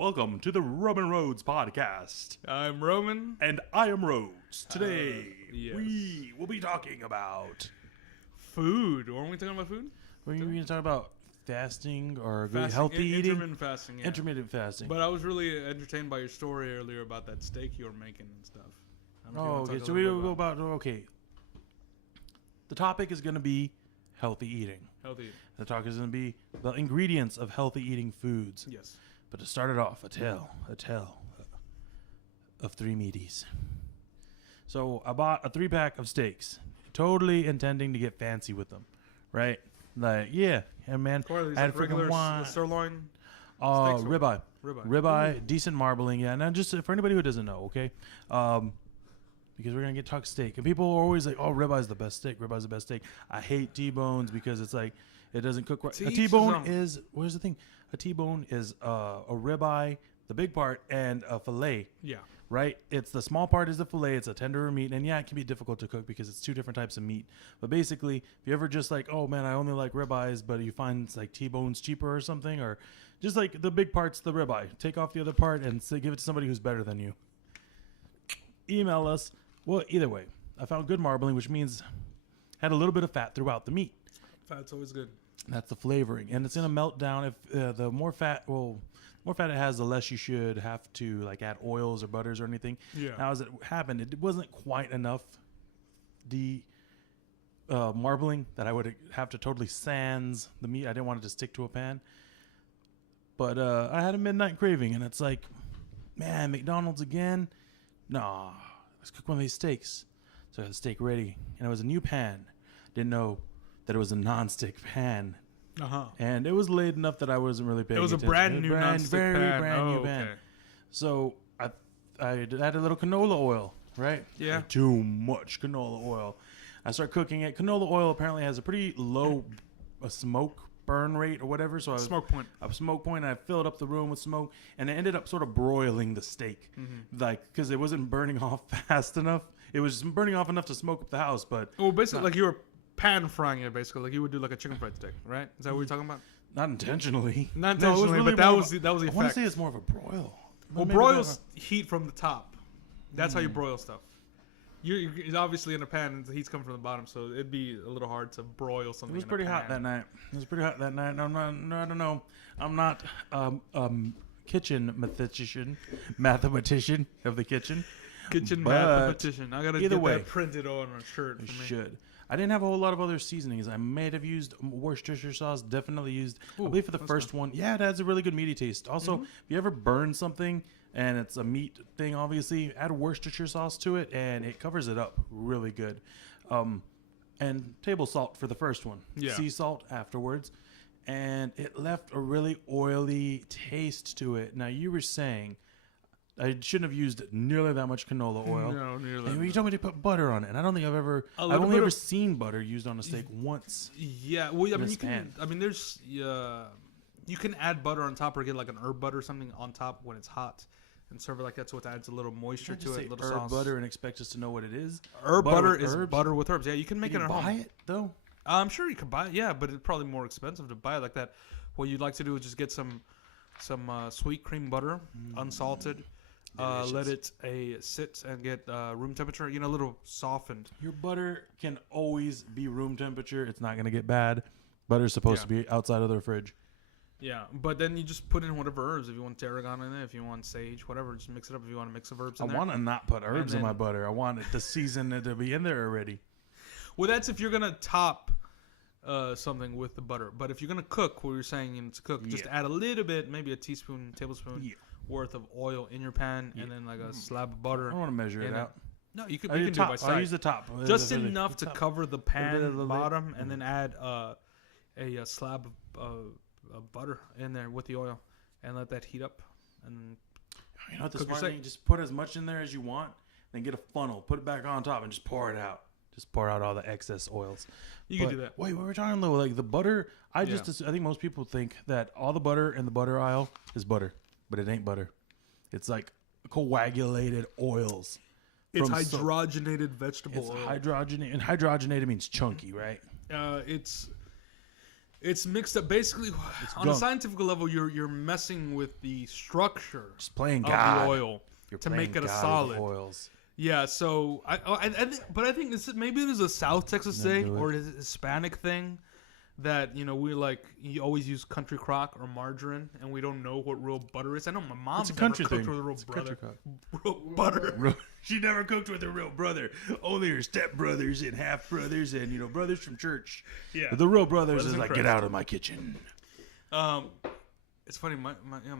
Welcome to the Roman Rodez Podcast. I'm Roman. And I am Rodez. Today, yes. we will be talking about Food. Weren't we talking about food? We're going to talk about fasting or Fasting, healthy eating. Intermittent fasting, yeah. Intermittent fasting. But I was really entertained by your story earlier about that steak you were making and stuff. Okay. So we will go about, the topic is going to be healthy eating. Healthy eating. The talk is going to be the ingredients of healthy eating foods. Yes. But to start it off, a tale of three meaties. So I bought a 3-pack of steaks, totally intending to get fancy with them, right? Like, yeah, man. I had freaking wine. Sirloin. Ribeye, decent marbling. Yeah, now just for anybody who doesn't know, okay, because we're gonna talk steak, and people are always like, "Oh, ribeye's the best steak. Ribeye's the best steak." I hate T-bones because it's like it doesn't cook right. A T-bone is where's the thing? A T-bone is a ribeye, the big part, and a fillet. Yeah. Right? It's the small part is the fillet. It's a tenderer meat. And yeah, it can be difficult to cook because it's two different types of meat. But basically, if you ever just like, oh man, I only like ribeyes, but you find it's like T-bones cheaper or something, or just like the big part's the ribeye. Take off the other part and give it to somebody who's better than you. Email us. Well, either way, I found good marbling, which means had a little bit of fat throughout the meat. Fat's always good. That's the flavoring, and it's gonna melt down. If the more fat, more fat it has, the less you should have to like add oils or butters or anything. Yeah. Now, as it happened, it wasn't quite enough marbling that I would have to totally sans the meat. I didn't want it to stick to a pan. But I had a midnight craving, and it's like, man, McDonald's again? Nah, let's cook one of these steaks. So I had the steak ready, and it was a new pan. Didn't know that it was a non-stick pan. Uh-huh. And it was late enough that I wasn't really paying attention. It was a brand new non-stick pan. Brand new pan. Okay. So I added a little canola oil, right? Yeah. Like too much canola oil. I start cooking it. Canola oil apparently has a pretty low smoke burn rate or whatever. So smoke point. And I filled up the room with smoke, and it ended up sort of broiling the steak, like because it wasn't burning off fast enough. It was burning off enough to smoke up the house, but basically, like you were pan frying it, basically, like you would do like a chicken fried steak, right? Is that what you're talking about? Not intentionally. Not intentionally, no, really but that was the effect. I want to say it's more of a broil. Well, broils heat from the top. That's how you broil stuff. You're obviously in a pan, and the heat's coming from the bottom, so it'd be a little hard to broil something. It was pretty hot that night. I'm not kitchen mathematician of the kitchen. Kitchen mathematician. I gotta get that printed on a shirt. For me. Should. I didn't have a whole lot of other seasonings. I may have used Worcestershire sauce. Definitely used. I believe for the first one. Yeah, it has a really good meaty taste. Also, if you ever burn something and it's a meat thing, obviously add Worcestershire sauce to it, and it covers it up really good. And table salt for the first one. Yeah. Sea salt afterwards, and it left a really oily taste to it. Now you were saying I shouldn't have used nearly that much canola oil. No, nearly. And you told me to put butter on it, and I don't think I've only ever seen butter used on a steak once. Yeah, well, I mean, you can add butter on top or get like an herb butter or something on top when it's hot and serve it like that, so it adds a little moisture to it. A little herb sauce. butter and expect us to know what it is. Herb butter is butter with herbs. Yeah, you can make it at home. Buy it though. I'm sure you can buy it. Yeah, but it's probably more expensive to buy it like that. What you'd like to do is just get some sweet cream butter, unsalted. Let it sit and get room temperature, a little softened. Your butter can always be room temperature. It's not going to get bad. Butter's supposed to be outside of the fridge. Yeah, but then you just put in whatever herbs. If you want tarragon in it, if you want sage, whatever, just mix it up if you want to mix of herbs in there. I want to not put herbs in my butter. I want it to season it to be in there already. Well, that's if you're going to top something with the butter. But if you're going to cook, what you're saying to cook, just add a little bit, maybe a tablespoon worth of oil in your pan, and then like a slab of butter. I don't want to measure it out. No, you can do it by side. I'll use the top. Just enough to cover the pan bottom, and then add a slab of butter in there with the oil, and let that heat up. And you know what the smart thing? Just put as much in there as you want, then get a funnel, put it back on top, and just pour it out. Just pour out all the excess oils. You can do that. Wait, we were talking though, like the butter. I think most people think that all the butter in the butter aisle is butter. But it ain't butter. It's like coagulated oils. It's hydrogenated vegetable oil. And hydrogenated means chunky, right? It's It's mixed up. Basically, on a scientific level, you're messing with the structure Just playing of God. the oil to make it a solid. Oils. Yeah, so I think maybe it is a South Texas thing or is it a Hispanic thing that we always use country crock or margarine and we don't know what real butter is. I know my mom's never cooked with a real butter. She never cooked with her real brother. Only her step brothers and half brothers and brothers from church. Yeah, but the real brothers is like, get out of my kitchen. It's funny. My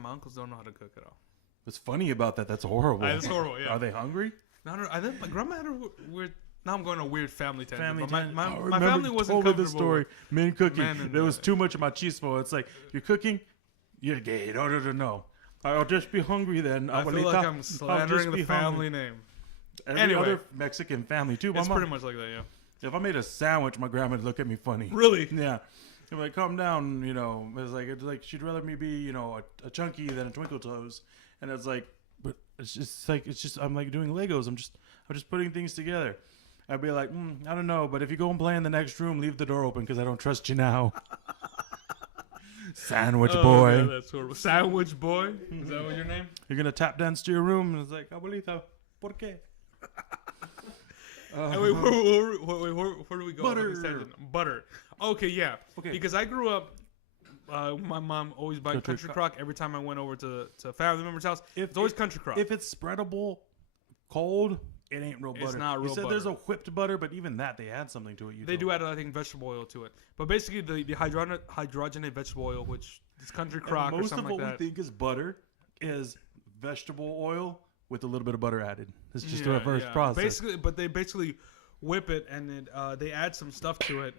uncles don't know how to cook at all. What's funny about that? That's horrible. That's horrible. Yeah. Are they hungry? No. I think my grandma had a weird. Now I'm going to a weird family tangent. My family wasn't comfortable. The story. Men cooking. There was too much machismo. It's like, you're cooking, you're gay. No. I'll just be hungry then. I feel like I'm slandering the family name. Every other Mexican family too. It's pretty much like that, yeah. If I made a sandwich, my grandma would look at me funny. Really? Yeah. She'd be like, calm down, It's like she'd rather me be, a chunky than a twinkle toes. And it's like, but it's just I'm like doing Legos. I'm just putting things together. I'd be like, I don't know, but if you go and play in the next room, leave the door open because I don't trust you now. Sandwich boy. Yeah, that's horrible. Sandwich boy? Is that what your name? You're going to tap dance to your room and it's like, abuelita, ¿por qué? Where do we go? Butter. Okay, yeah. Okay. Because I grew up, my mom always bought country crock every time I went over to a family member's house. It's always country crock. If it's spreadable cold, it ain't real butter. It's not real butter. You said there's a whipped butter, but even that, they add something to it. They do add, I think, vegetable oil to it. But basically, the hydrogenated vegetable oil, which is country crock or something like that. Most of what we think is butter is vegetable oil with a little bit of butter added. It's just a reverse process. They basically whip it and they add some stuff to it,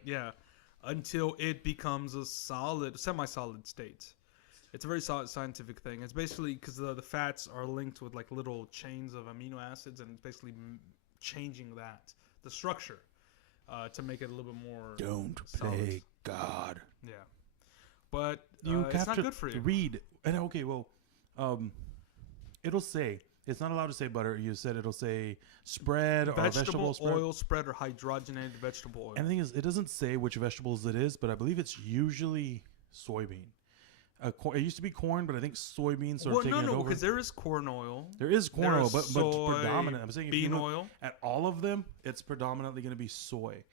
until it becomes a semi-solid state. It's a very scientific thing. It's basically because the fats are linked with like little chains of amino acids, and it's basically changing the structure, to make it a little bit more. Don't solid. play God. Yeah, but it's not good for you. Read and it'll say it's not allowed to say butter. You said it'll say spread or vegetable spread. Oil spread or hydrogenated vegetable oil. And the thing is, it doesn't say which vegetables it is, but I believe it's usually soybean. It used to be corn, but I think soybeans are taking it over. Because there is corn oil. There is corn oil, but predominant. I'm saying bean oil. At all of them, it's predominantly going to be soy,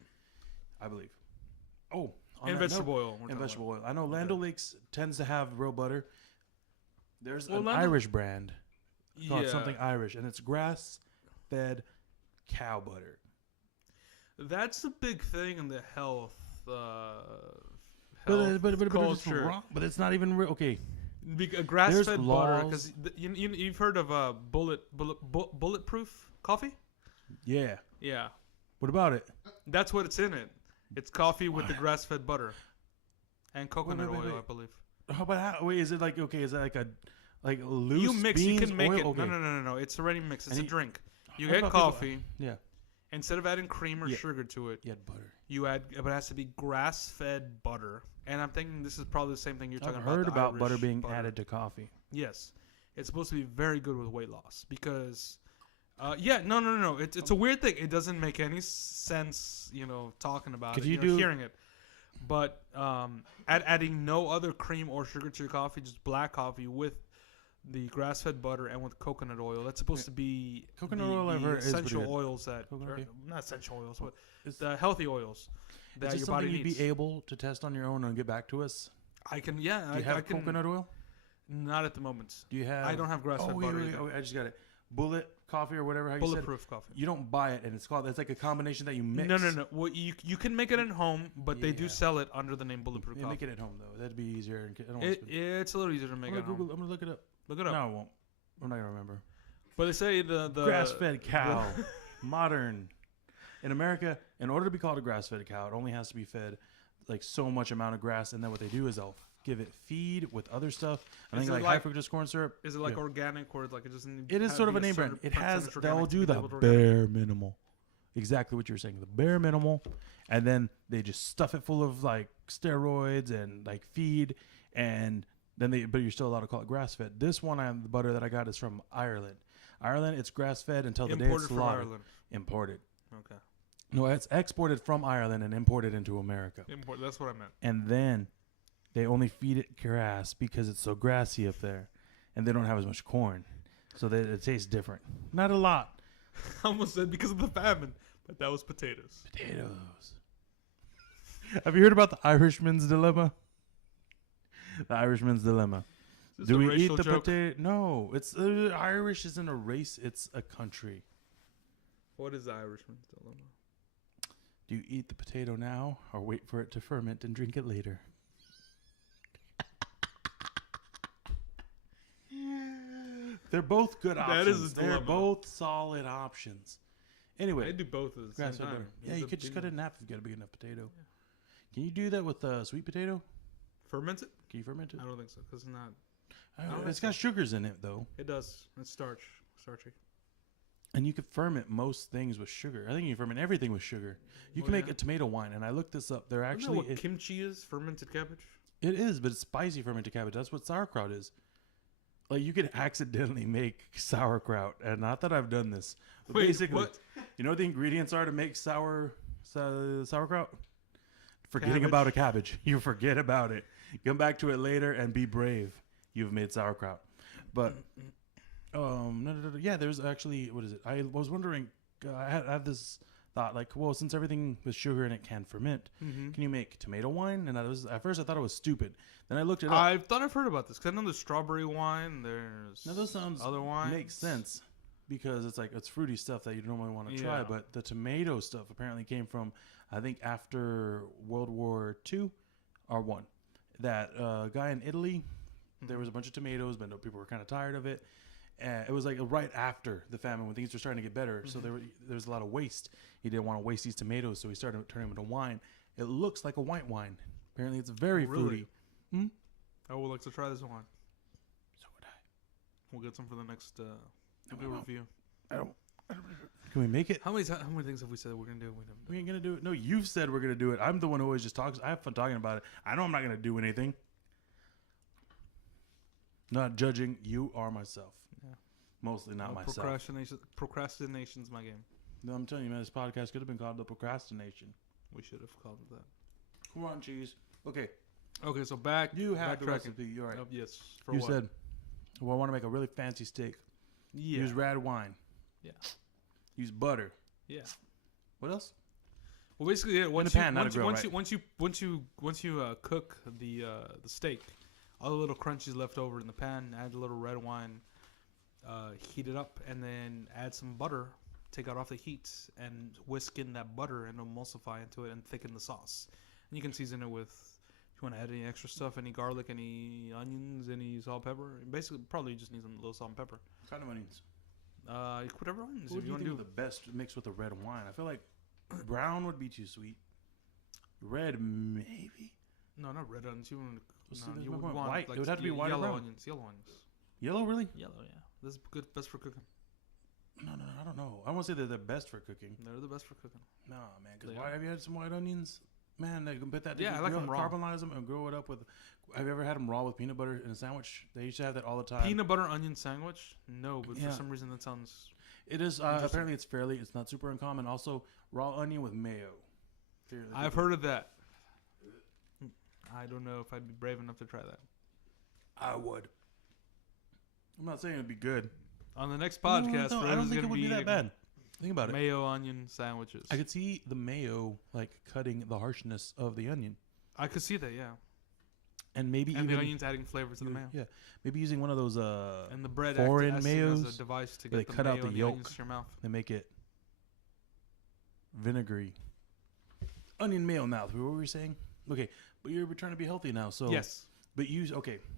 I believe. Oh, and vegetable oil. And vegetable oil. I know Land O'Lakes tends to have real butter. There's an Irish brand called something Irish, and it's grass-fed cow butter. That's the big thing in the health. But it's not even real. Okay, grass-fed butter, because you've heard of bulletproof coffee. Yeah. What about it? That's what it's in it. It's coffee with the grass-fed butter and coconut oil, I believe. Wait, is it like Is it like loose? You mix. Beans, you can make oil? it. Okay. No. It's already mixed. It's a drink. You get coffee. Yeah. Instead of adding cream or sugar to it, you add butter. But it has to be grass-fed butter. And I'm thinking this is probably the same thing you're talking about. I've heard about butter being added to coffee. Yes. It's supposed to be very good with weight loss because, no. It's a weird thing. It doesn't make any sense, talking about it, hearing it. But adding no other cream or sugar to your coffee, just black coffee with the grass-fed butter and with coconut oil. That's supposed to be coconut oil. I've heard essential oils not essential oils, but it's the healthy oils that your body needs. You'd be able to test on your own and get back to us? I can. Yeah, Do you have coconut oil? Not at the moment. Do you have? I don't have grass-fed butter. Wait, I just got it. Bullet coffee or whatever. Bulletproof coffee. You don't buy it, and it's like a combination that you mix. No. Well, you can make it at home, but they do sell it under the name Bulletproof coffee. Make it at home though. That'd be easier. It's a little easier to make at home. I'm gonna look it up. Look it up. No, I won't. I'm not gonna remember. But they say the grass-fed cow, modern. In America, in order to be called a grass-fed cow, it only has to be fed like so much amount of grass, and then what they do is they'll give it feed with other stuff. I think like high fructose corn syrup. Is it like organic or like it doesn't? It is sort of a name brand. It has. They'll do the bare minimal. Exactly what you're saying. The bare minimal, and then they just stuff it full of like steroids and like feed, and then but you're still allowed to call it grass fed. This one, the butter that I got is from Ireland. It's grass fed until the day it's slaughtered. Imported. Okay. No, it's exported from Ireland and imported into America. That's what I meant. And then they only feed it grass because it's so grassy up there, and they don't have as much corn, so that it tastes different. Not a lot. I almost said because of the famine, but that was potatoes. Potatoes. Have you heard about the Irishman's dilemma? The Irishman's dilemma. Do we eat the potato? No, it's Irish isn't a race; it's a country. What is the Irishman's dilemma? Do you eat the potato now or wait for it to ferment and drink it later? They're both good options. That is a dilemma. They're both solid options. Anyway, I do both at the same time. Yeah, you could just cut it in half if you got a big enough potato. Yeah. Can you do that with sweet potato? Ferment it? Can you ferment it? I don't think so because it's not. It's got sugars in it though. It does. It's starchy. And you can ferment most things with sugar. I think you can ferment everything with sugar. You can make a tomato wine, and I looked this up. They're actually what kimchi is? Fermented cabbage. It is, but it's spicy fermented cabbage. That's what sauerkraut is. Like you could accidentally make sauerkraut, and not that I've done this. But Wait, basically, what? You know what the ingredients are to make sauerkraut? Forgetting Cabbage. about a cabbage. You forget about it. Come back to it later and be brave. You've made sauerkraut. But yeah, there's actually, what is it? I was wondering, I had this thought, like, well, since everything with sugar in it can ferment, can you make tomato wine? And at first I thought it was stupid. Then I looked it up. I thought I've heard about this because I know there's strawberry wine. There's those sounds other wines. Makes sense because it's fruity stuff that you normally want to try. But the tomato stuff apparently came from, I think, after World War II or one. That guy in Italy, there was a bunch of tomatoes, but people were kind of tired of it. It was like right after the famine when things were starting to get better. So there was a lot of waste. He didn't want to waste these tomatoes, so he started turning them into wine. It looks like a white wine. Apparently, it's very fruity. I would like to try this wine. So would I. We'll get some for the next review. Can we make it? How many things have we said we're gonna do? We ain't gonna do it. No, you've said we're gonna do it. I'm the one who always just talks. I have fun talking about it. I know I'm not gonna do anything. Not judging you or myself. Yeah. Mostly not myself. Procrastination's my game. No, I'm telling you, man, this podcast could have been called The Procrastination. We should have called it that. Come on, cheese. Okay, so back. You have the recipe. You're right. Yes. You said, well, I want to make a really fancy steak. Yeah. Use red wine. Yeah. Use butter. Yeah. What else? Well, basically, yeah, once you cook the steak, all the little crunchies left over in the pan, add a little red wine, heat it up, and then add some butter. Take it off the heat and whisk in that butter and emulsify into it and thicken the sauce. And you can season it with, if you want to add any extra stuff, any garlic, any onions, any salt, pepper. Basically, probably just need some little salt and pepper. What kind of onions? Whatever onions. What do you want to do the best mix with the red wine? I feel like brown would be too sweet. Red, maybe. No, not red onions. You would want want white. It would have to be white or yellow brown. onions. Yellow onions. Yellow, really? Yellow, yeah. This is good, best for cooking. No, I don't know. I won't say they're the best for cooking. They're the best for cooking. No, man. Because why have you had some white onions? Man, they can put that. Yeah, I like them raw. Caramelize them and grow it up with. Have you ever had them raw with peanut butter in a sandwich? They used to have that all the time. Peanut butter onion sandwich? No, but for some reason that sounds. It is. Apparently, it's not super uncommon. Also, raw onion with mayo. I've heard of that. I don't know if I'd be brave enough to try that. I would. I'm not saying it'd be good. On the next podcast, I don't think it would be that bad. Think about it. Mayo onion sandwiches. I could see the mayo like cutting the harshness of the onion. I could see that, yeah. And maybe even the onions adding flavor to the mayo. Yeah, maybe using one of those and the bread foreign mayos as a device to get they the cut mayo out the and yolk onions to your mouth. and make it vinegary. Onion mayo mouth. What were we saying? Okay, but you're trying to be healthy now, so yes. But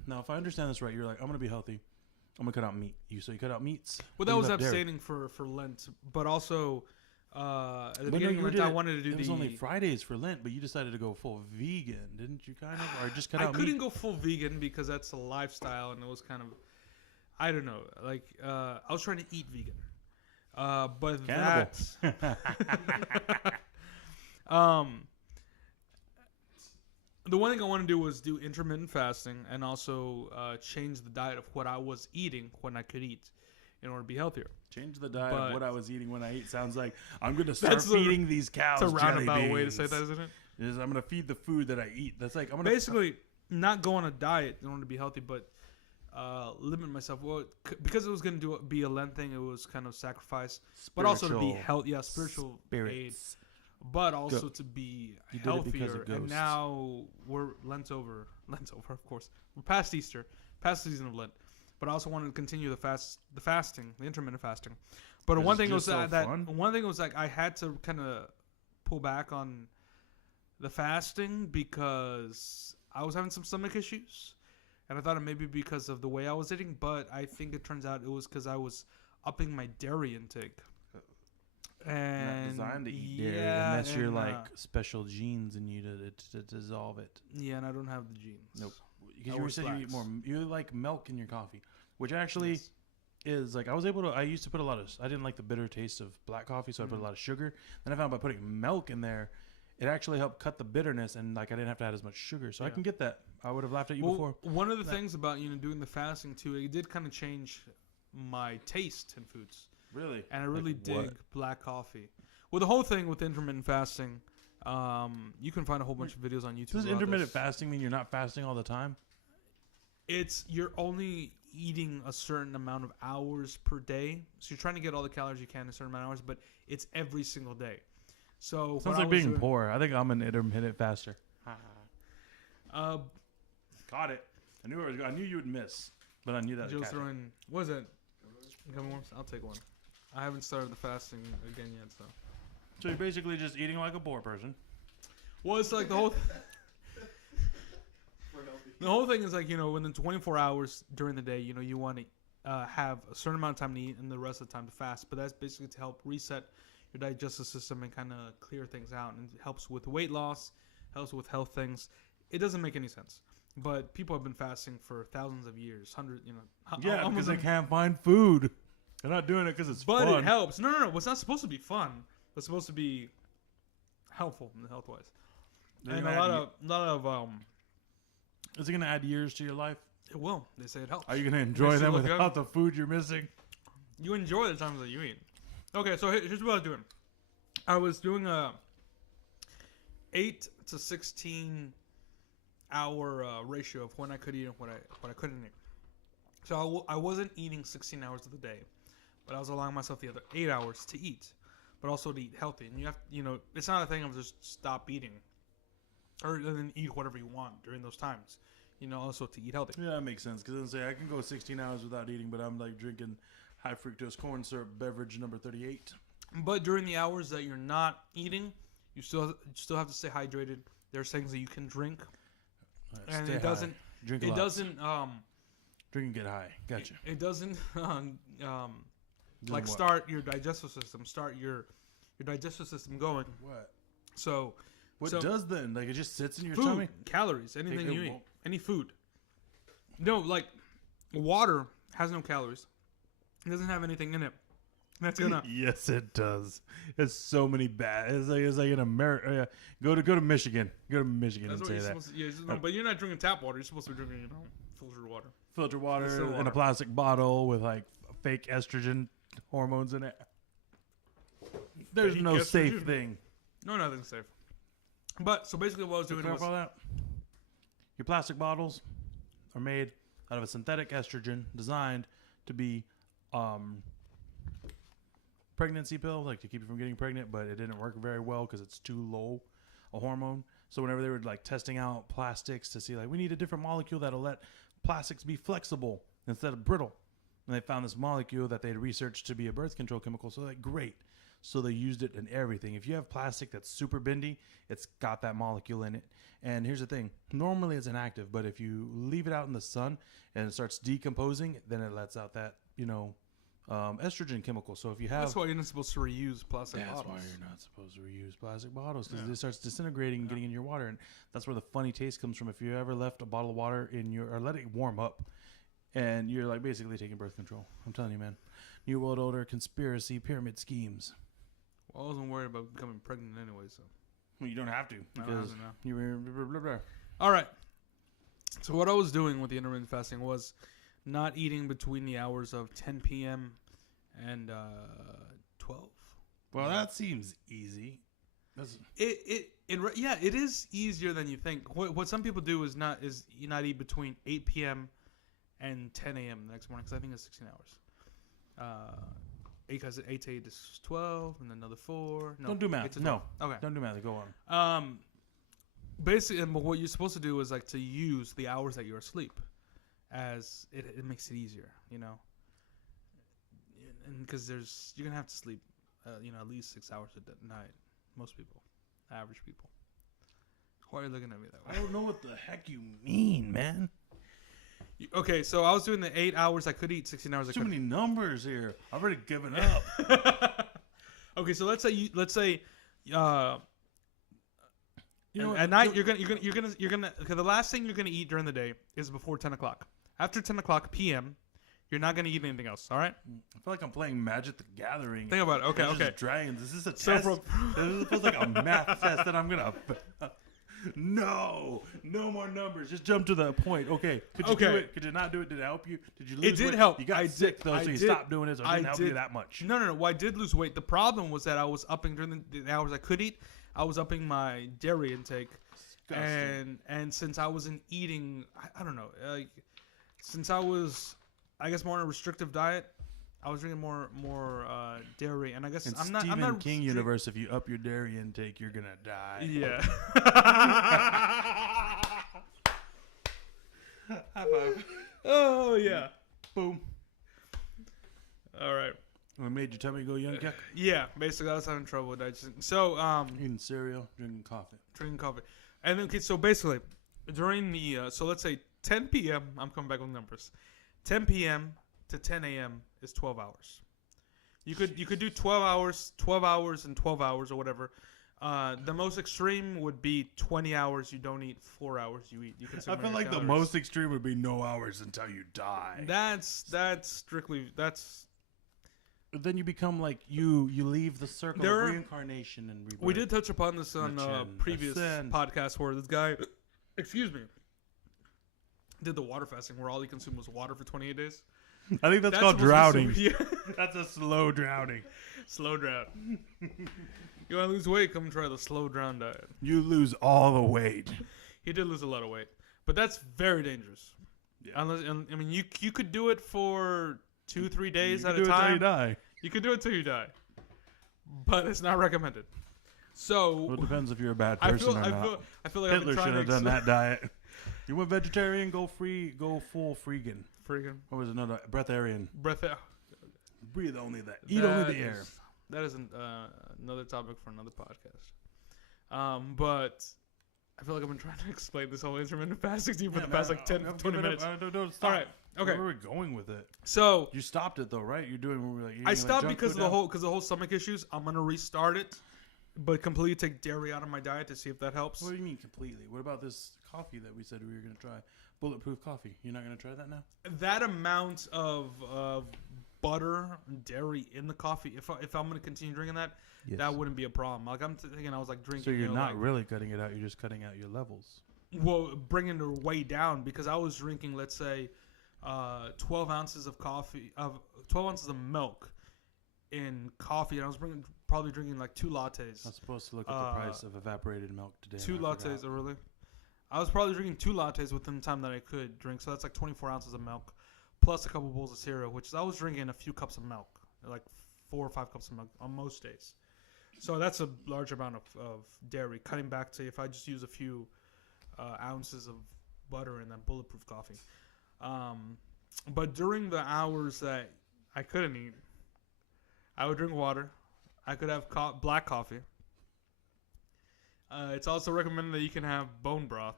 now if I understand this right, you're like, I'm gonna be healthy. I'm gonna cut out meat. So you cut out meats. Well, that was abstaining for Lent, but also at the beginning of Lent, I wanted to do. It was only Fridays for Lent, but you decided to go full vegan, didn't you? Kind of, or just cut out meat. I couldn't go full vegan because that's a lifestyle, and it was kind of, I don't know, like I was trying to eat vegan, but that's the one thing I want to do was do intermittent fasting and also change the diet of what I was eating when I could eat in order to be healthier. Change the diet of what I was eating when I eat sounds like I'm going to start feeding these cows. It's a roundabout way to say that, isn't it? I'm going to feed the food that I eat. That's like I'm going basically not go on a diet in order to be healthy, but limit myself. Well, because it was going to be a Lent thing, it was kind of sacrifice, but also to be healthy. Yeah, spiritual aid, but also to be healthier. And now we're Lent's over, of course. We're past Easter, past the season of Lent. But I also wanted to continue the intermittent fasting. But one thing was like I had to kind of pull back on the fasting because I was having some stomach issues. And I thought it may be because of the way I was eating, but I think it turns out it was because I was upping my dairy intake. And not designed to eat dairy unless you're like special genes in you to dissolve it. Yeah, and I don't have the genes. Nope. Because you said you eat more. You like milk in your coffee, which actually is like I used to put a lot of. I didn't like the bitter taste of black coffee, so I put a lot of sugar. Then I found by putting milk in there, it actually helped cut the bitterness, and like I didn't have to add as much sugar. So I can get that. I would have laughed at you before. One of the things about doing the fasting too, it did kind of change my taste in foods. Really? And I really dig black coffee. Well, the whole thing with intermittent fasting, you can find a whole bunch of videos on YouTube. Does intermittent fasting mean you're not fasting all the time? You're only eating a certain amount of hours per day. So you're trying to get all the calories you can in a certain amount of hours, but it's every single day. So sounds like being poor. I think I'm an intermittent faster. Got it. I knew you would miss, but I knew that. Joe's throwing. What is it? Gummy worms? I'll take one. I haven't started the fasting again yet, so. So you're basically just eating like a poor person. Well, it's like the whole. The whole thing is like within 24 hours during the day, you want to have a certain amount of time to eat and the rest of the time to fast. But that's basically to help reset your digestive system and kind of clear things out, and it helps with weight loss, helps with health things. It doesn't make any sense. But people have been fasting for thousands of years, hundreds, Yeah, because they can't find food. They're not doing it because it's fun. But it helps. No. It's not supposed to be fun. It's supposed to be helpful health-wise. And a lot of is it going to add years to your life? It will. They say it helps. Are you going to enjoy them without the food you're missing? You enjoy the times that you eat. Okay, so here's what I was doing. I was doing a 8 to 16 hour ratio of when I could eat and what I couldn't eat. So I wasn't eating 16 hours of the day, but I was allowing myself the other 8 hours to eat, but also to eat healthy. And you have, it's not a thing of just stop eating, or then eat whatever you want during those times. Also to eat healthy. Yeah, that makes sense. Because I can go 16 hours without eating, but I'm like drinking high fructose corn syrup beverage number 38. But during the hours that you're not eating, you still have to stay hydrated. There's things that you can drink. And it doesn't. Drink it doesn't. Drink and get high. Gotcha. It doesn't. Like start your digestive system. Start your digestive system going. What? So. What does then? Like it just sits in your tummy. Calories. Anything you eat. Any food. No, like water has no calories. It doesn't have anything in it. That's gonna. Yes, it does. It's so many bad. It's like in America. Go to Michigan. Go to Michigan and say that. But you're not drinking tap water. You're supposed to be drinking, filtered water. Filtered water in a plastic bottle with like fake estrogen hormones in it. There's no safe thing. No, nothing's safe. But so basically, what I was doing was that. Your plastic bottles are made out of a synthetic estrogen designed to be pregnancy pill, like to keep you from getting pregnant, but it didn't work very well because it's too low a hormone. So whenever they were like testing out plastics to see like we need a different molecule that'll let plastics be flexible instead of brittle, and they found this molecule that they'd researched to be a birth control chemical. So like great, so they used it in everything. If you have plastic that's super bendy, it's got that molecule in it. And here's the thing: normally it's inactive, but if you leave it out in the sun and it starts decomposing, then it lets out that estrogen chemical. So if you have, that's why you're not supposed to reuse plastic bottles. That's why you're not supposed to reuse plastic bottles, because it starts disintegrating and getting in your water, and that's where the funny taste comes from. If you ever left a bottle of water in your, or let it warm up, and you're like basically taking birth control. I'm telling you, man. New World Order, conspiracy, pyramid schemes. Well, I wasn't worried about becoming pregnant anyway, so. Well, you don't have to because you were blah, blah, blah. All right. So what I was doing with the intermittent fasting was not eating between the hours of 10 p.m. and 12. Well, that seems easy. It is easier than you think. What some people do is not eat between 8 p.m. and 10 a.m. the next morning, because I think it's 16 hours. Because 8 to 8 is 12, and then another 4. No, don't do math. No. Okay. Don't do math. Go on. Basically, and what you're supposed to do is like to use the hours that you're asleep, as it makes it easier, you know. And because you're gonna have to sleep, at least 6 hours a night. Most people, average people. Why are you looking at me that way? I don't know what the heck you mean, man. Okay, so I was doing the 8 hours I could eat, 16 hours I Too couldn't. many numbers here. I've already given up. Okay, so let's say You know, at night you're gonna okay, the last thing you're gonna eat during the day is before 10 o'clock. After 10 o'clock p.m., you're not gonna eat anything else. All right. I feel like I'm playing Magic the Gathering. Think about it. Okay, Dungeons okay. and Dragons. Is this a So test? This feels like a math test that I'm gonna. No more numbers. Just jump to the point. Okay. Could you do it? Could you not do it? Did it help you? Did you lose It did weight? help. You got sick though, so you stopped doing it. So it didn't help you that much. No. Well, I did lose weight. The problem was that I was upping during the hours I could eat. I was upping my dairy intake. And since I wasn't eating, I don't know, since I was, I guess, more on a restrictive diet, I was drinking more dairy, and I guess I'm not. Stephen King universe, if you up your dairy intake, you're gonna die. Yeah. High five. Oh yeah. Boom. All right. What made your tummy go young yuck? Yeah, basically I was having trouble with digestion. So eating cereal, drinking coffee. And then, okay, so basically, during the, so let's say 10 p.m., I'm coming back with numbers. 10 p.m. to 10 a.m. is 12 hours. You could do 12 hours, and 12 hours or whatever. The most extreme would be 20 hours. You don't eat 4 hours. You consume I feel like calories. the most extreme would be no hours until you die. That's strictly, that's... But then you become like you leave the circle of reincarnation and rebirth. We did touch upon this on previous podcast where this guy, excuse me, did the water fasting where all he consumed was water for 28 days. I think that's called drowning. Yeah. That's a slow drowning. Slow drown. You want to lose weight? Come try the slow drown diet. You lose all the weight. He did lose a lot of weight, but that's very dangerous. Yeah. I mean, you could do it for 2-3 days at a time. You die. You could do it till you die, but it's not recommended. So well, it depends if you're a bad person or not. I feel like Hitler should have done that diet. You went vegetarian, go full freegan. Freegan. What was another breatharian? Breathe only that. Eat only the air. That is another topic for another podcast. But I feel like I've been trying to explain this whole intermittent fasting to you for the past 10-20 minutes. Don't stop. All right. Okay. Where are we going with it? So you stopped it though, right? You're doing like I stopped because of the whole stomach issues. I'm gonna restart it, but completely take dairy out of my diet to see if that helps. What do you mean completely? What about this coffee that we said we were gonna try? Bulletproof coffee. You're not gonna try that now? That amount of butter and dairy in the coffee, if I'm gonna continue drinking that, that wouldn't be a problem. Like I'm thinking, I was like drinking. So you're not really cutting it out. You're just cutting out your levels. Well, bringing it way down because I was drinking, let's say, 12 ounces of 12 ounces of milk in coffee, and I was probably drinking like 2 lattes. I'm supposed to look at the price of evaporated milk today. 2 lattes, really? I was probably drinking 2 lattes within the time that I could drink, so that's like 24 ounces of milk, plus a couple bowls of cereal, which I was drinking a few cups of milk, like 4 or 5 cups of milk on most days. So that's a large amount of dairy, cutting back to if I just use a few ounces of butter and then bulletproof coffee. But during the hours that I couldn't eat, I would drink water. I could have black coffee. It's also recommended that you can have bone broth.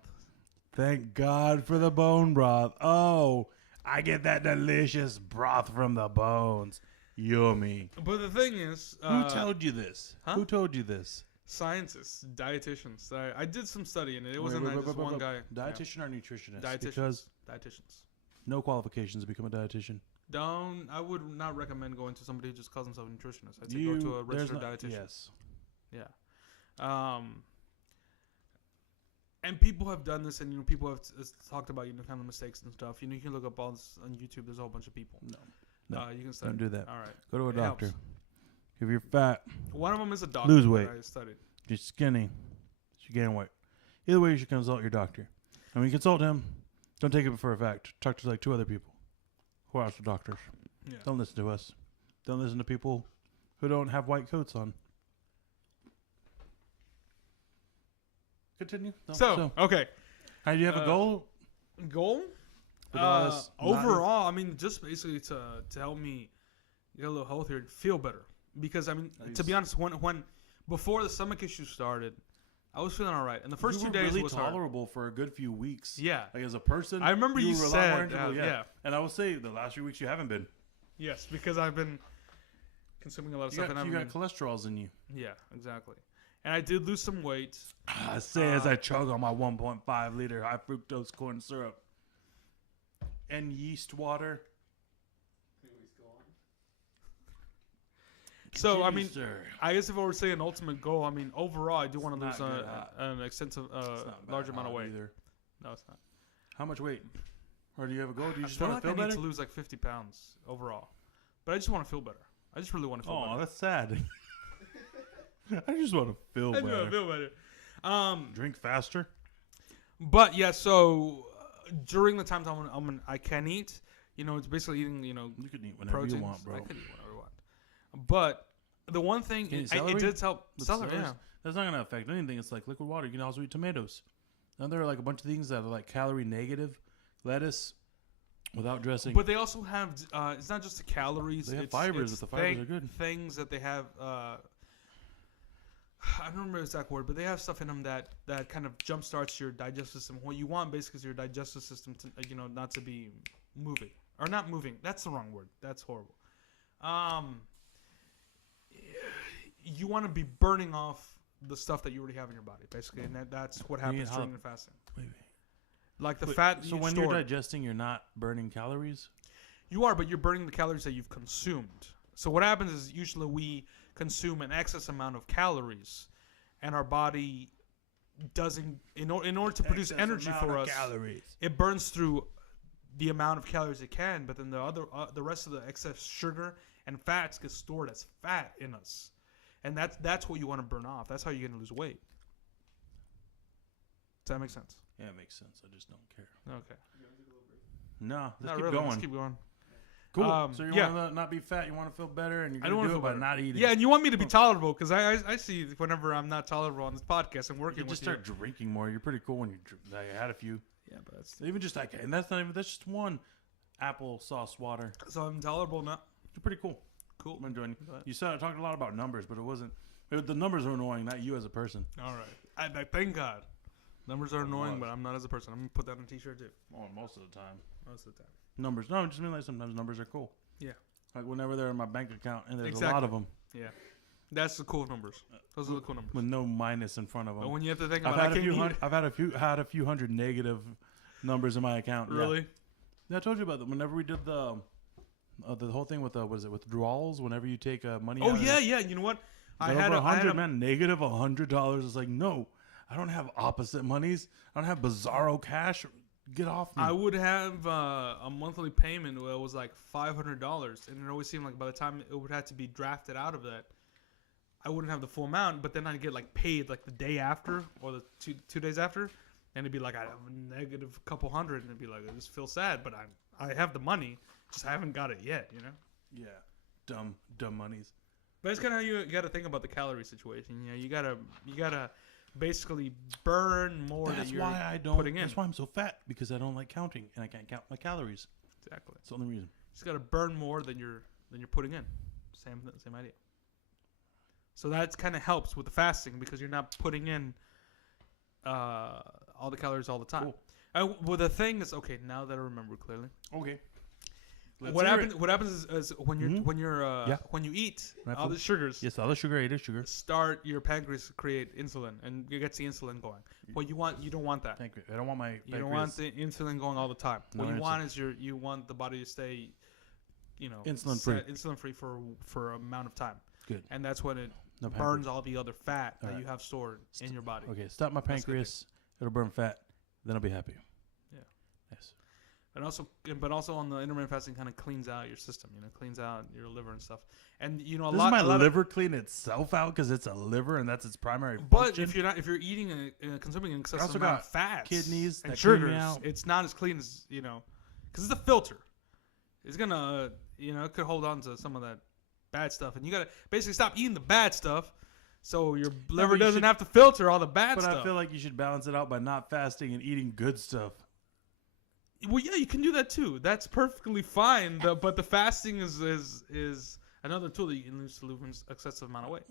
Thank God for the bone broth. Oh, I get that delicious broth from the bones. Yummy. But the thing is... who told you this? Huh? Who told you this? Scientists, dietitians. I did some studying. It wasn't just one guy. Dietitian or nutritionist? Dietitians. No qualifications to become a dietitian. I would not recommend going to somebody who just calls himself a nutritionist. I'd say go to a registered dietitian. Yes. Yeah. And people have done this, and people have talked about kind of mistakes and stuff. You can look up all this on YouTube. There's a whole bunch of people. No. You can study. Don't do that. All right. Go to a doctor. Helps. If you're fat, one of them is a doctor. Lose weight. I studied. You're skinny. You're gaining weight. Either way, you should consult your doctor. And when you consult him, don't take it for a fact. Talk to like 2 other people who are also doctors. Yeah. Don't listen to us. Don't listen to people who don't have white coats on. Continue. No, So, okay. do you have a goal? Goal? With all this Overall, I mean, just basically to help me get a little healthier and feel better. Because, I mean, to be honest, when before the stomach issue started, I was feeling all right. And the first 2 days really was hard. tolerable for a good few weeks. Yeah. Like as a person, I remember you were a lot said, more integral, yeah. And I will say the last few weeks you haven't been. Yes, because I've been consuming a lot of stuff. You got cholesterols in you. Yeah, exactly. And I did lose some weight. I say as I chug on my 1.5 liter high fructose corn syrup and yeast water. So, I mean, sir. I guess if I were to say an ultimate goal, I mean, overall, I do want to lose an extensive, large amount of weight. Either. No, it's not. How much weight? Or do you have a goal? Do you I just feel want like to feel I need better? to lose like 50 pounds overall. But I just want to feel better. I just really want to feel better. Oh, that's sad. I just want to feel I just better. want to feel better. Drink faster. But yeah, so during the times I can eat, it's basically eating, You can eat whenever proteins. you want, bro. I can eat whatever I want. But the one thing, it did help. Celery, yeah. That's not going to affect anything. It's like liquid water. You can also eat tomatoes. And there are like a bunch of things that are like calorie negative. Lettuce without dressing. But they also have, it's not just the calories. They have fibers, but the fibers are good. Things that they have, I don't remember the exact word, but they have stuff in them that kind of jumpstarts your digestive system. What you want basically is your digestive system to, not to be moving. Or not moving. That's the wrong word. That's horrible. You want to be burning off the stuff that you already have in your body, basically. And that's what happens during the fasting. Wait. Like the fat So when you're digesting, you're not burning calories? You are, but you're burning the calories that you've consumed. So what happens is usually we consume an excess amount of calories, and our body doesn't, in order to produce energy for us, it burns through the amount of calories it can, but then the rest of the excess sugar and fats get stored as fat in us. And that's what you want to burn off. That's how you're going to lose weight. Does that make sense? Yeah, it makes sense. I just don't care. Okay. No, let's Not keep really. going. Let's keep going. Cool. So you want to not be fat, you want to feel better, and you're going to do it by not eating. Yeah, and you want me to be tolerable, because I see whenever I'm not tolerable on this podcast, I'm working you with just start drinking more. You're pretty cool when you I had a few. Yeah, but that's... Even just like, and that's just one applesauce water. So I'm tolerable now. You're pretty cool. Cool. I'm enjoying it. You talked a lot about numbers, but it wasn't. The numbers are annoying, not you as a person. All right. I thank God. Numbers are annoying, but I'm not as a person. I'm going to put that on a t-shirt too. Oh, most of the time. Most of the time. Numbers. No, I just mean like sometimes numbers are cool. Yeah. Like whenever they're in my bank account, and there's a lot of them. Yeah. That's the cool numbers. Those are the cool numbers. With no minus in front of them. But when you have to think about I've had a few hundred negative numbers in my account. Really? Yeah, I told you about that. Whenever we did the whole thing with withdrawals, whenever you take money out. Oh, yeah. You know what? I had negative $100. It's like, no, I don't have opposite monies. I don't have bizarro cash. Get off me. I would have a monthly payment where it was like $500, and it always seemed like by the time it would have to be drafted out of that, I wouldn't have the full amount, but then I'd get like paid like the day after or the two days after, and it'd be like I'd have a negative couple hundred, and it'd be like, I just feel sad, but I have the money, just I haven't got it yet, Yeah, dumb monies. But it's kind of how you got to think about the calorie situation. You gotta basically burn more than you're putting in. That's why I'm so fat, because I don't like counting, and I can't count my calories. Exactly. That's the only reason. You just gotta burn more than you're putting in. Same idea. So that kind of helps with the fasting, because you're not putting in all the calories all the time. Cool. Well, the thing is, okay, now that I remember clearly. Okay. What happens is when you eat all the sugars. Yes, all the sugar, ate sugar. Start your pancreas to create insulin, and you get the insulin going. What you don't want that. I don't want my pancreas. You don't want the insulin going all the time. No, what you want is you want the body to stay, insulin free for an amount of time. Good. And that's when it burns all the other fat that you have stored in your body. Okay, stop my pancreas. It'll burn fat. Then I'll be happy. Yeah. Yes. And also, but also on the intermittent fasting kind of cleans out your system, cleans out your liver and stuff. And Does my liver clean itself out because it's a liver and that's its primary function? But if you're eating and consuming an excessive also amount got of fats, kidneys and that clean me sugars, out. it's not as clean as because it's a filter. It's gonna it could hold on to some of that bad stuff, and you gotta basically stop eating the bad stuff, so your liver doesn't have to filter all the bad stuff. But I feel like you should balance it out by not fasting and eating good stuff. Well, yeah, you can do that too. That's perfectly fine. But the fasting is another tool that you can use to lose an excessive amount of weight.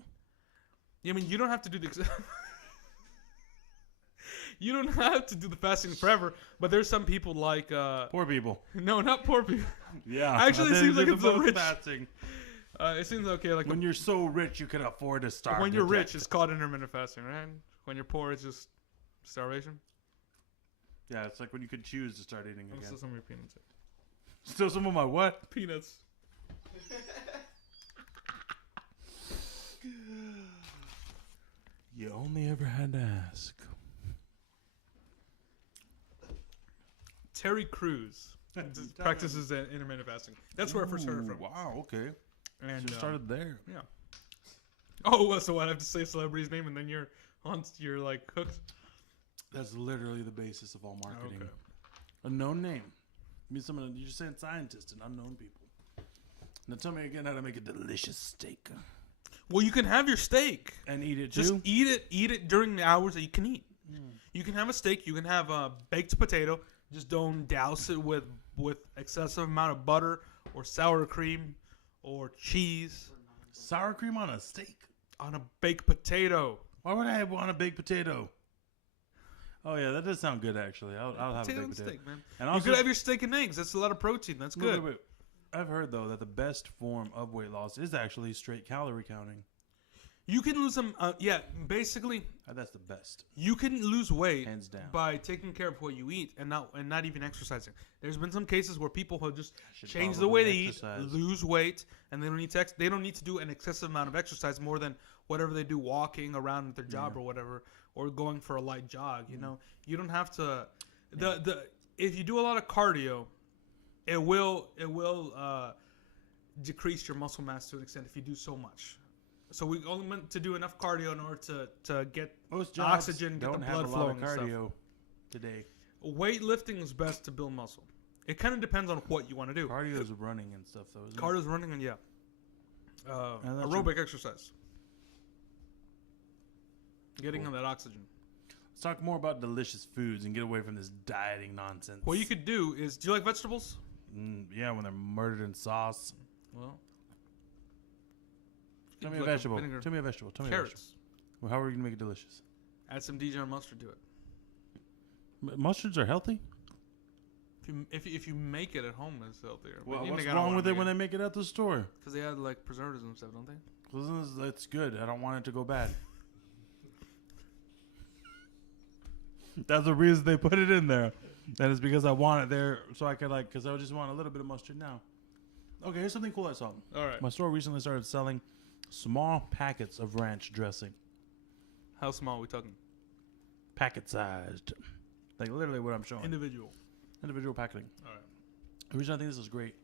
I mean, you don't have to do you don't have to do the fasting forever. But there's some people like poor people. No, not poor people. Yeah, actually, it seems like it's a rich. Fasting. It seems okay. Like when you're so rich, you can afford to starve. When you're rich, it's called intermittent fasting, right? When you're poor, it's just starvation. Yeah, it's like when you could choose to start eating again. Still some of your peanuts. Still some of my what? Peanuts. You only ever had to ask. Terry Crews practices intermittent fasting. That's where I first heard it from. Wow, okay. And so started there. Yeah. Oh, so I have to say a celebrity's name and then you're like hooked? That's literally the basis of all marketing. Okay. A known name. I mean, you're just saying scientists and unknown people. Now tell me again how to make a delicious steak. Well, you can have your steak and eat it too. Just eat it during the hours that you can eat. You can have a steak. You can have a baked potato. Just don't douse it with excessive amount of butter or sour cream or cheese. Sour cream on a steak? On a baked potato. Why would I want a baked potato? Oh yeah, that does sound good actually. I'll have a baked potato. Steak, man. And also, you could have your steak and eggs. That's a lot of protein. That's good. Wait. I've heard though that the best form of weight loss is actually straight calorie counting. You can lose them. Basically, that's the best. You can lose weight hands down by taking care of what you eat and not even exercising. There's been some cases where people have just changed the way they eat, lose weight, and they don't need to do an excessive amount of exercise more than whatever they do walking around at their job or whatever, or going for a light jog. You don't have to. If you do a lot of cardio, it will decrease your muscle mass to an extent if you do so much. So we only meant to do enough cardio in order to get oxygen, get the blood flowing and stuff. Today. Weightlifting is best to build muscle. It kind of depends on what you want to do. Cardio is running and stuff, though, isn't it? Cardio's running and aerobic exercise. Getting on that oxygen. Let's talk more about delicious foods and get away from this dieting nonsense. What you could do is, do you like vegetables? Yeah, when they're murdered in sauce. Well, Tell me a vegetable. Tell me a vegetable. Carrots. Well, how are you going to make it delicious? Add some Dijon mustard to it. Mustards are healthy? If you make it at home, it's healthier. Well, what's wrong with it when they make it at the store? Because they add like preservatives and stuff, don't they? Well, that's good. I don't want it to go bad. That's the reason they put it in there. That is because I want it there so I could because I just want a little bit of mustard now. Okay, here's something cool I saw. All right. My store recently started selling small packets of ranch dressing. How small are we talking? Packet sized. Like literally what I'm showing. Individual packaging. All right. The reason I think this is great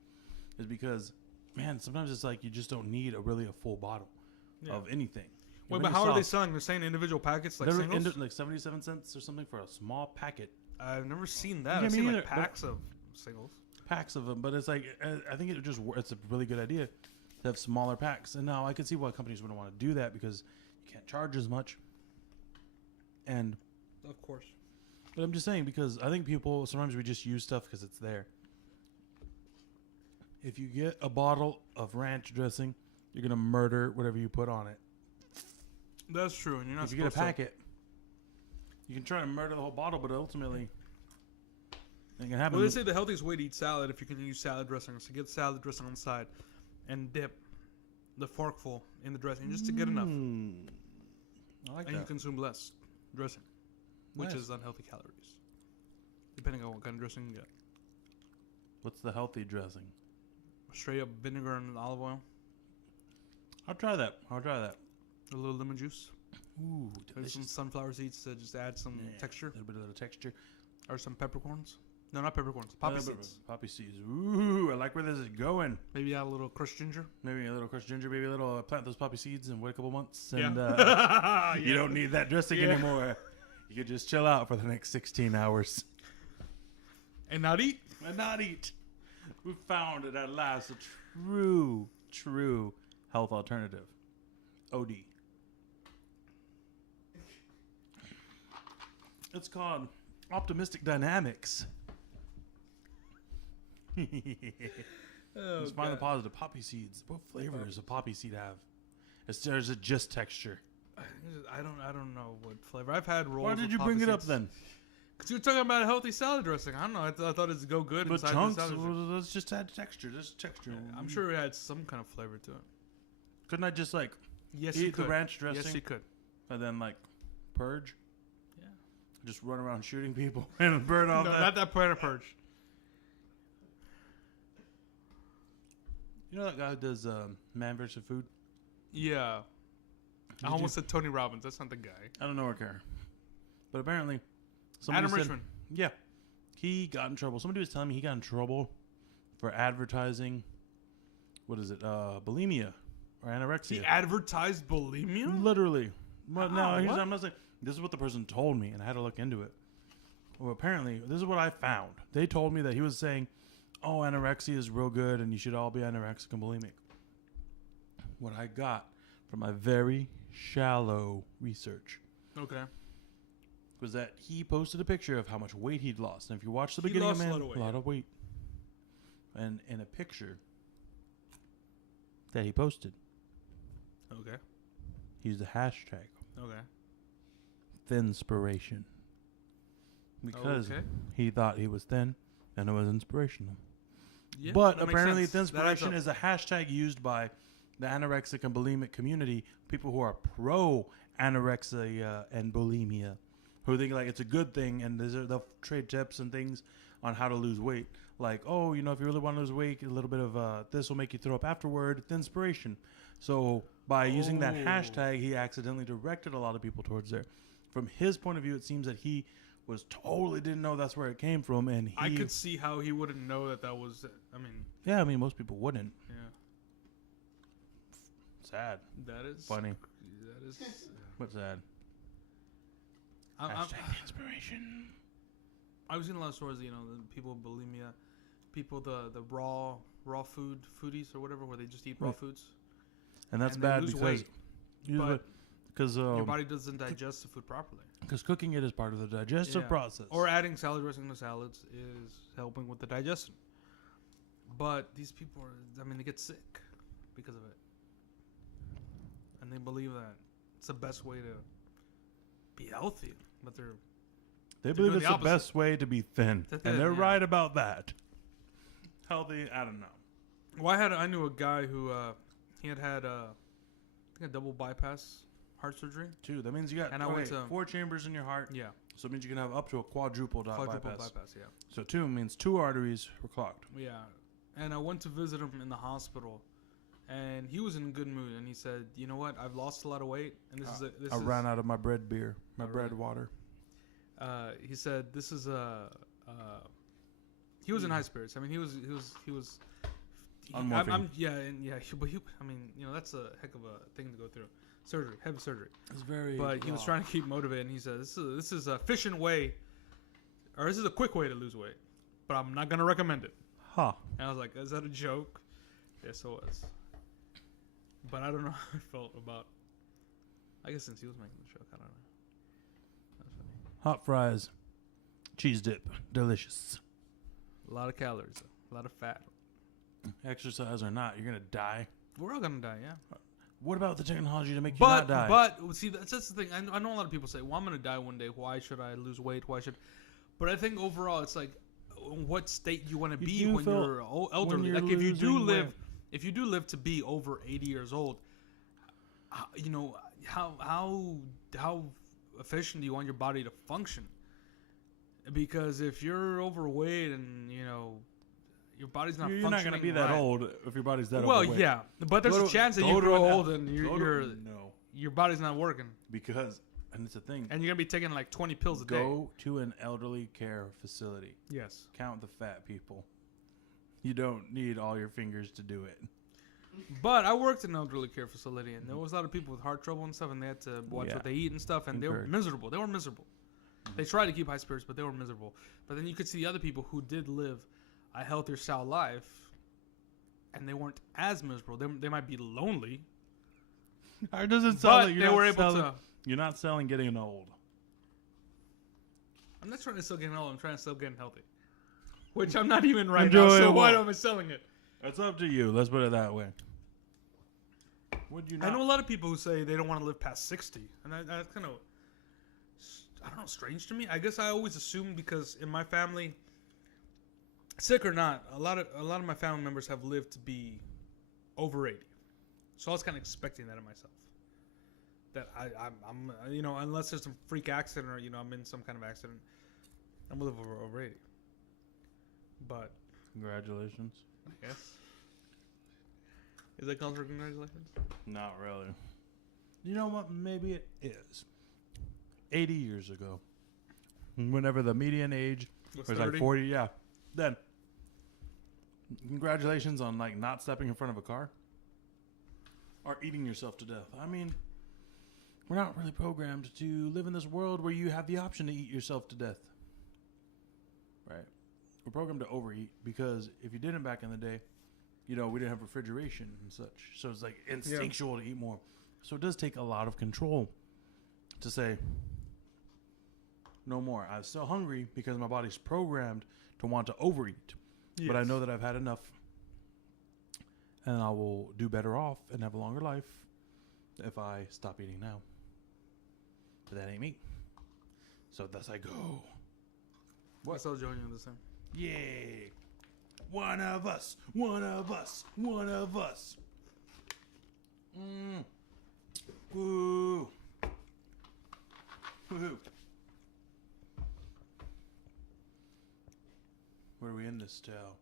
is because, man, sometimes it's like you just don't need a full bottle of anything. Wait, but how are they selling? They're saying individual packets, like singles? Like 77 cents or something for a small packet. I've never seen that. I've seen like packs of singles. Packs of them, but it's like, I think it's a really good idea to have smaller packs. And now I can see why companies wouldn't want to do that because you can't charge as much. And of course. But I'm just saying because I think people, sometimes we just use stuff because it's there. If you get a bottle of ranch dressing, you're going to murder whatever you put on it. That's true. And you're not if you get a packet, you can try to murder the whole bottle, but ultimately, it can happen. Well, they say the healthiest way to eat salad if you can use salad dressing is to get salad dressing on the side and dip the forkful in the dressing just to get enough. I like that. And you consume less dressing, which is unhealthy calories, depending on what kind of dressing you get. What's the healthy dressing? Straight up vinegar and olive oil. I'll try that. A little lemon juice. Ooh, There's some sunflower seeds to just add some texture. A little bit of texture. Or some peppercorns. No, not peppercorns. Poppy seeds. Poppy seeds. Ooh, I like where this is going. Maybe add a little crushed ginger. Maybe a little crushed ginger. Maybe a little plant those poppy seeds and wait a couple months. And you don't need that dressing anymore. You could just chill out for the next 16 hours. And not eat. And not eat. We found it at last. A true health alternative. OD. It's called Optimistic Dynamics. Let's find the positive. Poppy seeds. What flavor does a poppy seed have? There's just texture. I don't know what flavor. I've had rolls. Why did you bring it up then? Because you were talking about a healthy salad dressing. I don't know. I thought it'd go good but inside chunks, the salad dressing. Let's just add texture. Just texture. Yeah, I'm sure it had some kind of flavor to it. Couldn't I just like eat the ranch dressing? Yes, you could. And then like purge? Yeah. Just run around shooting people and burn off not that point of purge. You know that guy who does Man vs. Food? Yeah. I almost said Tony Robbins. That's not the guy. I don't know or care. But apparently, Adam Richman. Yeah. He got in trouble. Somebody was telling me he got in trouble for advertising, what is it, bulimia or anorexia. He advertised bulimia? Literally. But no, I'm not saying. This is what the person told me, and I had to look into it. Well, apparently, this is what I found. They told me that he was saying, oh, anorexia is real good, and you should all be anorexic and bulimic. What I got from my very shallow research was that he posted a picture of how much weight he'd lost. And if you watch the beginning of Man, a lot of weight. And in a picture that he posted, he used a hashtag. Thinspiration. Because he thought he was thin and it was inspirational. Yeah, but apparently Thinspiration is a hashtag used by the anorexic and bulimic community, people who are pro anorexia and bulimia, who think like it's a good thing, and they'll trade tips and things on how to lose weight. Like, oh, you know, if you really want to lose weight, a little bit of this will make you throw up afterward. Thinspiration. So by using that hashtag, he accidentally directed a lot of people towards there. From his point of view, it seems that he was totally didn't know that's where it came from, and I could see how he wouldn't know that was. I mean, most people wouldn't. Yeah. Sad. That is funny. That is. What's sad? Hashtag inspiration. I've seen a lot of stories. You know, the people with bulimia, people the raw foodies or whatever, where they just eat raw foods. And that's bad because your body doesn't digest the food properly. Because cooking it is part of the digestive process. Or adding salad dressing to salads is helping with the digestion. But these people they get sick because of it. And they believe that it's the best way to be healthy. But they believe it's the best way to be thin. And they're right about that. Healthy, I don't know. Well, I knew a guy who he had I think a double bypass heart surgery. 2. That means you got 4 chambers in your heart. Yeah. So it means you can have up to a quadruple bypass. Yeah. So 2 means 2 arteries were clogged. Yeah. And I went to visit him in the hospital, and he was in a good mood. And he said, "You know what? I've lost a lot of weight, and I ran out of my bread beer, bread water." He said, "This is he was in high spirits. I mean, he was." But that's a heck of a thing to go through. Surgery, heavy surgery. It's very. But he was trying to keep motivated, and he said, "This is a efficient way, or this is a quick way to lose weight, but I'm not gonna recommend it." Huh. And I was like, "Is that a joke?" Yes, it was. But I don't know how I felt about. I guess since he was making the joke, I don't know. That's funny. Hot fries, cheese dip, delicious. A lot of calories, a lot of fat. Exercise or not, you're gonna die. We're all gonna die, yeah. What about the technology to make you not die? But see, that's the thing. I know a lot of people say, "Well, I'm gonna die one day. Why should I lose weight? Why should?" But I think overall, it's like, what state you want to be when you're elderly. Like if you do live to be over 80 years old, you know how efficient do you want your body to function? Because if you're overweight and your body's not functioning, you're not going to be that old if your body's that overweight. Well, yeah, but there's a chance that you grow old and your body's not working. Because And it's a thing. And you're going to be taking like 20 pills a day. Go to an elderly care facility. Yes. Count the fat people. You don't need all your fingers to do it. But I worked in an elderly care facility, and there was a lot of people with heart trouble and stuff, and they had to watch what they eat and stuff, and they were miserable. They were miserable. They tried to keep high spirits, but they were miserable. But then you could see other people who did live a healthier style life, and they weren't as miserable. They might be lonely. It doesn't sound but like they were able to. You're not selling getting old. I'm not trying to still get old. I'm trying to still get healthy, which I'm not even right Enjoyable. now. So why am I selling it? That's up to you. Let's put it that way. Would you not? I know a lot of people who say they don't want to live past 60, and that's kind of, I don't know, strange to me. I guess I always assumed because in my family, sick or not, a lot of my family members have lived to be over 80, so I was kind of expecting that of myself. That I'm unless there's some freak accident or I'm in some kind of accident, I'm gonna live over 80. But Congratulations. I guess. Is that called for congratulations? Not really. You know what? Maybe it is. 80 years ago, whenever the median age was like 40, yeah. Then, congratulations on like not stepping in front of a car or eating yourself to death. I mean, we're not really programmed to live in this world where you have the option to eat yourself to death. Right? We're programmed to overeat because if you didn't back in the day, we didn't have refrigeration and such. So it's like instinctual to eat more. So it does take a lot of control to say, no more. I'm still hungry because my body's programmed to want to overeat. Yes. But I know that I've had enough. And I will do better off and have a longer life if I stop eating now. But that ain't me. So thus I go. What? I saw joining you this time. Yay. One of us. One of us. One of us. Woo. Woohoo. Where do we end this tale?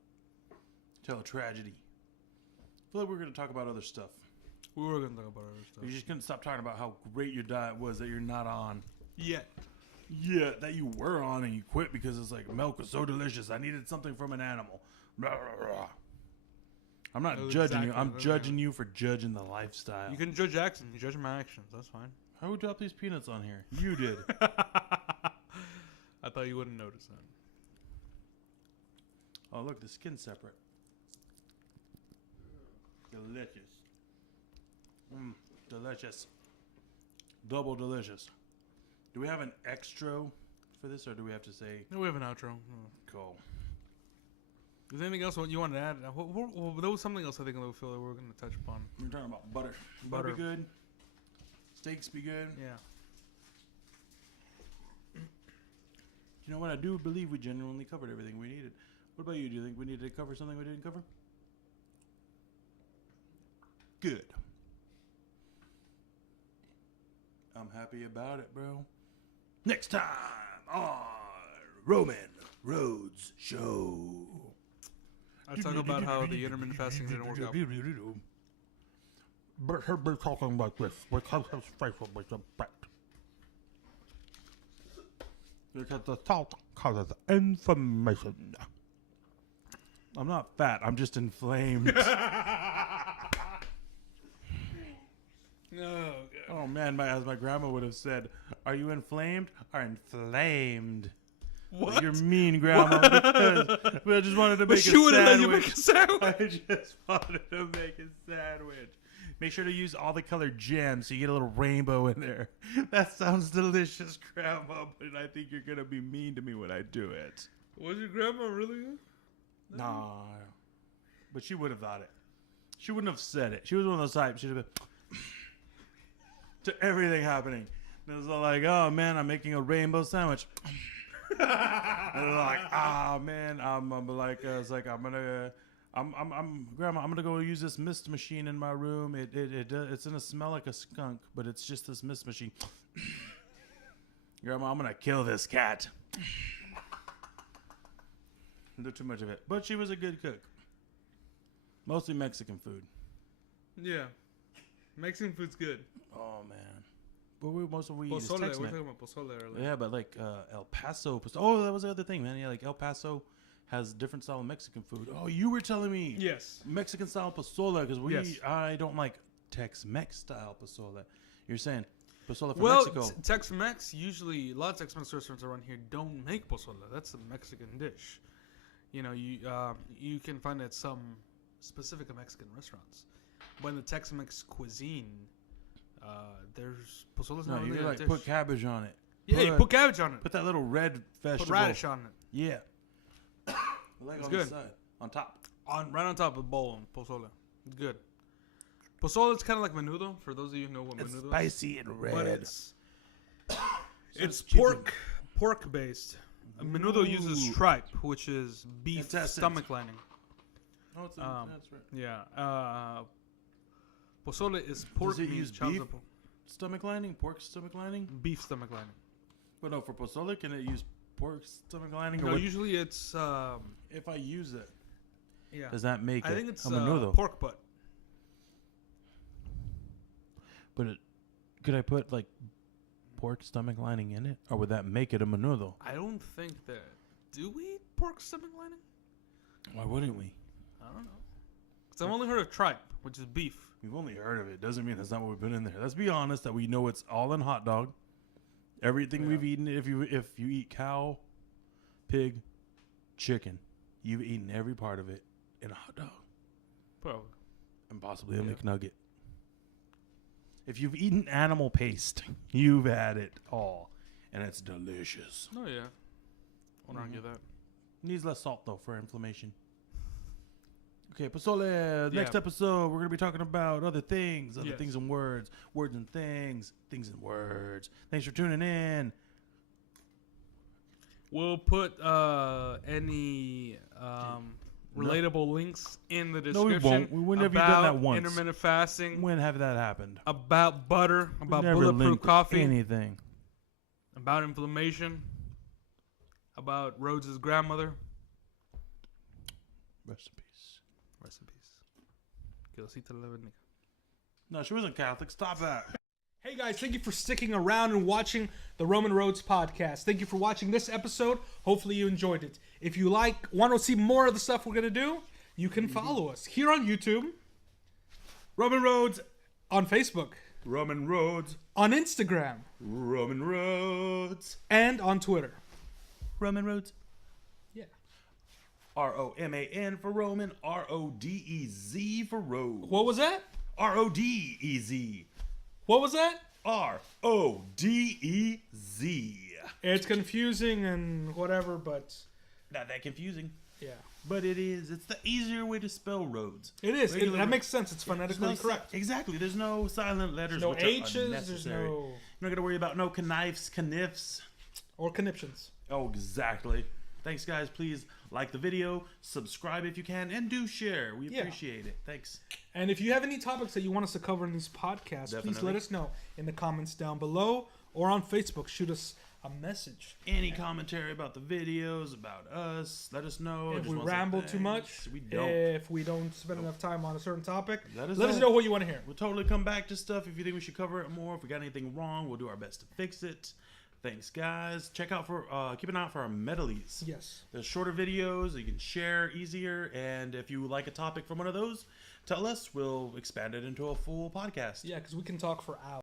Tell a tragedy. I feel like we're going to talk about other stuff. We were going to talk about other stuff. You just couldn't stop talking about how great your diet was that you're not on. Yet. Yeah, that you were on and you quit because it's like milk was so delicious. I needed something from an animal. Blah, blah, blah. I'm not judging you. I'm judging you for judging the lifestyle. You can judge actions. You judge my actions. That's fine. How would you drop these peanuts on here? You did. I thought you wouldn't notice that. Oh, look, the skin's separate. Delicious. Delicious. Double delicious. Do we have an extra for this, or do we have to say? No, we have an outro. Cool. Is there anything else you wanted to add? There was something else I think we feel that we were going to touch upon. We're talking about butter. Butter be good. Steaks be good. Yeah. You know what? I do believe we genuinely covered everything we needed. What about you? Do you think we needed to cover something we didn't cover? Good. I'm happy about it, bro. Next time on Roman Rodez Show. I talk about how the intermittent fasting didn't work out. But her be talking like this because his facial was a fat. Because the salt causes inflammation. I'm not fat. I'm just inflamed. No. Oh man, as my grandma would have said, "Are you inflamed or inflamed?" What? You're mean, Grandma. Because I just wanted to make a sandwich. But she would have let you make a sandwich. I just wanted to make a sandwich. Make sure to use all the colored gems so you get a little rainbow in there. That sounds delicious, Grandma, but I think you're going to be mean to me when I do it. Was your grandma really? Nah. But she would have thought it. She wouldn't have said it. She was one of those types. She'd have been to everything happening. And it was like, oh, man, I'm making a rainbow sandwich. And they're like, oh, man. I'm Grandma, I'm gonna go use this mist machine in my room. It's gonna smell like a skunk, but it's just this mist machine. Grandma, I'm gonna kill this cat. Do too much of it, but she was a good cook. Mostly Mexican food. Yeah, Mexican food's good. Oh man, most of we eat is Pozole. We're Tex-Mex. talking about pozole earlier. Yeah, but like El Paso. Oh, that was the other thing, man. Yeah, like El Paso has different style of Mexican food. Oh, you were telling me. Yes. Mexican style pozole because Yes. I don't like Tex-Mex style pozole. You're saying pozole from Well, Mexico. Tex-Mex, usually, a lot of Tex-Mex restaurants around here don't make pozole. That's a Mexican dish. You know, you can find it at some specific Mexican restaurants. But in the Tex-Mex cuisine, there's pozole's not you really a like dish. put cabbage on it. Yeah, you put cabbage on it. Put that little red vegetable. Put radish on it. Yeah. Like It's on good. the side, on top. Right on top of the bowl, pozole. It's good. Pozole is kind of like menudo, for those of you who know what It's menudo is. spicy and red. But it's it's pork based. Menudo uses Ooh. tripe, which is beef Intestines. stomach lining. Oh, it's that's right. Yeah. Pozole is pork Does it meat, use chopped beef? up- Stomach lining, pork stomach lining. beef stomach lining. But no, for pozole, can it use pork stomach lining? No, Or usually it's if I use it, yeah. does that make I it think it's a menudo? pork butt. But could I put like pork stomach lining in it, or would that make it a menudo? I don't think that. Do we eat pork stomach lining? Why wouldn't we? I don't know. Because I've only heard of tripe, which is beef. We've only heard of it. Doesn't mean that's not what we put in there. Let's be honest that we know it's all in hot dog. Everything Yeah. we've eaten, if you eat cow, pig, chicken, you've eaten every part of it in a hot dog. Bro, And possibly a Yeah. McNugget. If you've eaten animal paste, you've had it all. And it's delicious. no, yeah. Won't argue that. Needs less salt, though, for inflammation. Okay, Pozole, next Yeah. episode, we're going to be talking about other things Yes. and words and things and words. Thanks for tuning in. We'll put any relatable links in the No, we description. won't. When have you about done that once? intermittent fasting, When have that happened? about butter, about Never bulletproof linked coffee, anything. about inflammation, about Rhodes' grandmother. Rest in peace. Rest in peace. Que Diosito la bendiga. No, she wasn't Catholic. Stop that. Hey guys, thank you for sticking around and watching the Roman Rodez Podcast. Thank you for watching this episode. Hopefully you enjoyed it. If you want to see more of the stuff we're going to do, you can follow us here on YouTube, Roman Rodez. on Facebook, Roman Rodez. on Instagram, Roman Rodez. and on Twitter. Roman Rodez. Yeah. ROMAN for Roman. RODEZ for Rose. What was that? RODEZ. What was that? RODEZ. It's confusing and whatever, but Not that confusing, yeah. but it is. It's the easier way to spell roads. It is. Regular- That makes sense. It's There's phonetically no correct. Exactly. There's no silent letters. No which are H's, there's unnecessary. no... You're not gonna worry about no connifes, connifs. Or conniptions. Oh, exactly. Thanks, guys. Please like the video, subscribe if you can, and do share. We Yeah. appreciate it. Thanks. And if you have any topics that you want us to cover in these podcasts, please Definitely. let us know in the comments down below or on Facebook. Shoot us a message. Any commentary about the videos, about us, let us know. If Just we wanna say ramble too thanks. much, We don't. if we don't spend enough time on a certain topic, Let us let us know. know what you want to hear. We'll totally come back to stuff if you think we should cover it more. If we got anything wrong, we'll do our best to fix it. Thanks, guys. Keep an eye out for our medleys. Yes. There's shorter videos you can share easier, and if you like a topic from one of those, tell us. We'll expand it into a full podcast. Yeah, because we can talk for hours.